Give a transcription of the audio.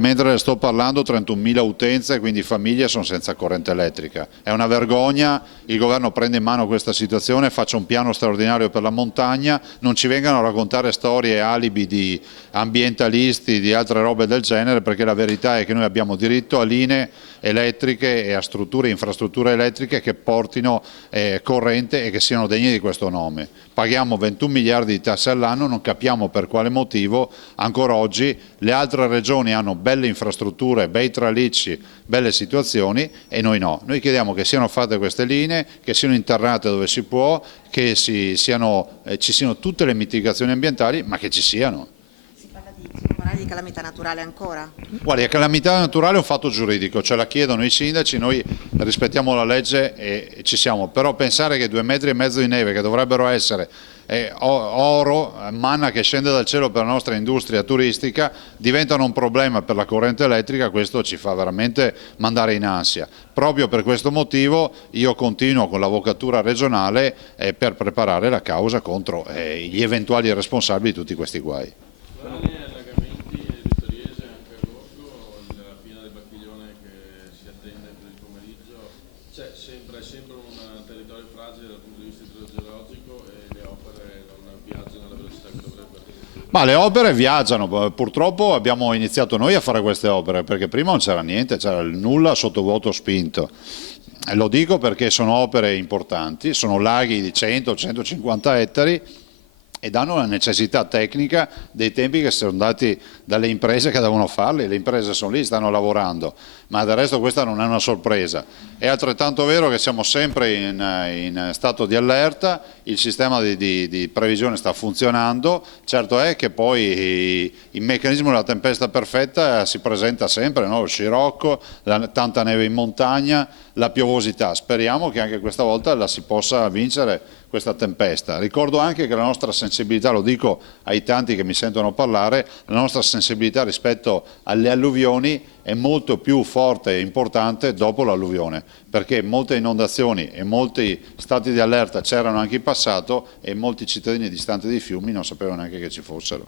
Mentre sto parlando 31.000 utenze, quindi famiglie sono senza corrente elettrica. È una vergogna, il governo prende in mano questa situazione, faccia un piano straordinario per la montagna, non ci vengano a raccontare storie e alibi di ambientalisti, di altre robe del genere, perché la verità è che noi abbiamo diritto a linee elettriche e a strutture e infrastrutture elettriche che portino corrente e che siano degne di questo nome. Paghiamo 21 miliardi di tasse all'anno, non capiamo per quale motivo ancora oggi le altre regioni hanno belle infrastrutture, bei tralicci, belle situazioni e noi no. Noi chiediamo che siano fatte queste linee, che siano internate dove si può, che ci siano tutte le mitigazioni ambientali, ma che ci siano. Si parla di calamità naturale ancora? Guardi, la calamità naturale è un fatto giuridico, ce la chiedono i sindaci, noi rispettiamo la legge e ci siamo, però pensare che 2,5 metri di neve che dovrebbero essere oro, manna che scende dal cielo per la nostra industria turistica, diventano un problema per la corrente elettrica, questo ci fa veramente mandare in ansia. Proprio per questo motivo io continuo con l'avvocatura regionale per preparare la causa contro gli eventuali responsabili di tutti questi guai. È sempre un territorio fragile dal punto di vista idrogeologico e le opere non viaggiano alla velocità che dovrebbero. Ma le opere viaggiano, purtroppo abbiamo iniziato noi a fare queste opere perché prima non c'era niente, c'era il nulla sottovuoto spinto. E lo dico perché sono opere importanti, sono laghi di 100-150 ettari e danno la necessità tecnica dei tempi che sono dati dalle imprese che devono farli, le imprese sono lì, stanno lavorando, ma del resto questa non è una sorpresa. È altrettanto vero che siamo sempre in stato di allerta, il sistema di previsione sta funzionando, certo è che poi il meccanismo della tempesta perfetta si presenta sempre, no? Il scirocco, tanta neve in montagna, la piovosità, speriamo che anche questa volta la si possa vincere questa tempesta. Ricordo anche che la nostra sensibilità, lo dico ai tanti che mi sentono parlare, la nostra sensibilità rispetto alle alluvioni è molto più forte e importante dopo l'alluvione, perché molte inondazioni e molti stati di allerta c'erano anche in passato e molti cittadini distanti dai fiumi non sapevano neanche che ci fossero.